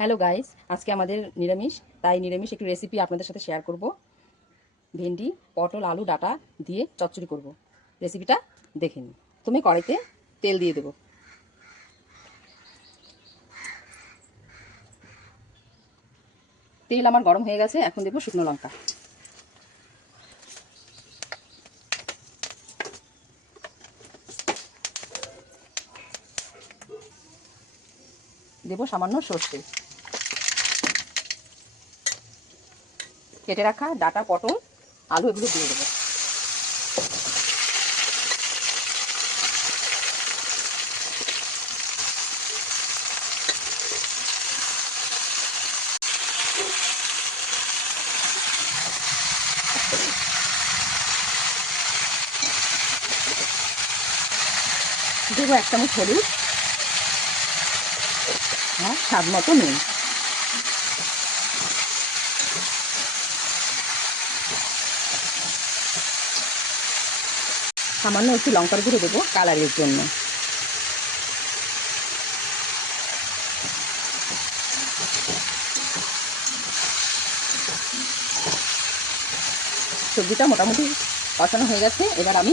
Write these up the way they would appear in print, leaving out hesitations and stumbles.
Hello guys, আজকে আমাদের নিরামিষ, তাই নিরামিষ একটু রেসিপি আপনাদের সাথে শেয়ার করব। ভেন্ডি, পটল, আলু ডাঁটা দিয়ে চচ্চড়ি করব। রেসিপিটা দেখে নিন। তুমি কড়াইতে তেল দিয়ে দেবো। তেল আমার গরম হয়ে গেছে, এখন দেবো শুকনো লঙ্কা। দেবো সামান্য সর্ষে। কেটে রাখা ডাঁটা, পটল, আলু এগুলো দিয়ে দেবো। দেবো 1 চামচ হলুদ আর স্বাদ মতো নুন। সামান্য একটু লঙ্কার গুঁড়ো দেবো কালারের জন্য। সবজিটা মোটামুটি কষানো হয়ে গেছে, এবার আমি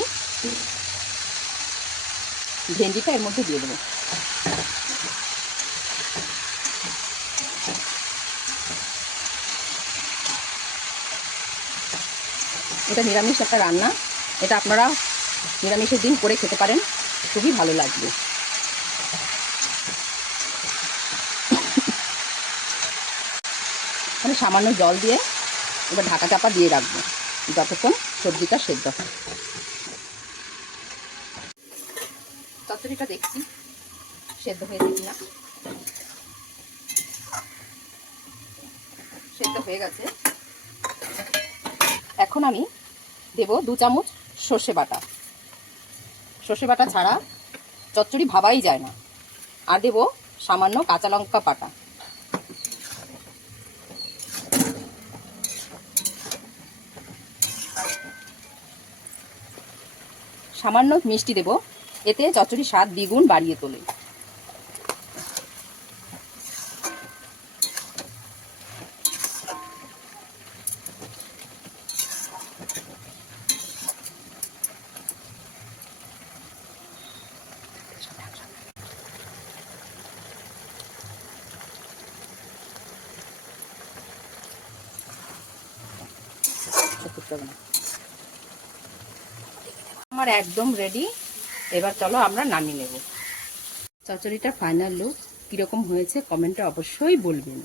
ভেন্ডিটা এর মধ্যে দিয়ে দেবো। এটা নিরামিষ একটা রান্না, এটা আপনারা নিরামিষের দিন করে খেতে পারেন, খুবই ভালো লাগবে। মানে সামান্য জল দিয়ে এবার ঢাকা চাপা দিয়ে রাখবো যতক্ষণ সবজিটা সেদ্ধ হয়। চচ্চড়িটা দেখছি সেদ্ধ হয়েছে কিনা। সেদ্ধ হয়ে গেছে। এখন আমি দেব 2 চামচ সর্ষে বাটা। সর্ষে বাটা ছাড়া চচ্চড়ি ভাবাই যায় না। আর দেব সামান্য কাঁচা লঙ্কা বাটা। সামান্য মিষ্টি দেব, এতে চচ্চড়ির স্বাদ দ্বিগুণ বাড়িয়ে তোলে। আমার একদম রেডি। এবার চলো আমরা নামিয়ে নেব। চচ্চড়িটা ফাইনাল লুক কিরকম হয়েছে কমেন্টে অবশ্যই বলবেন।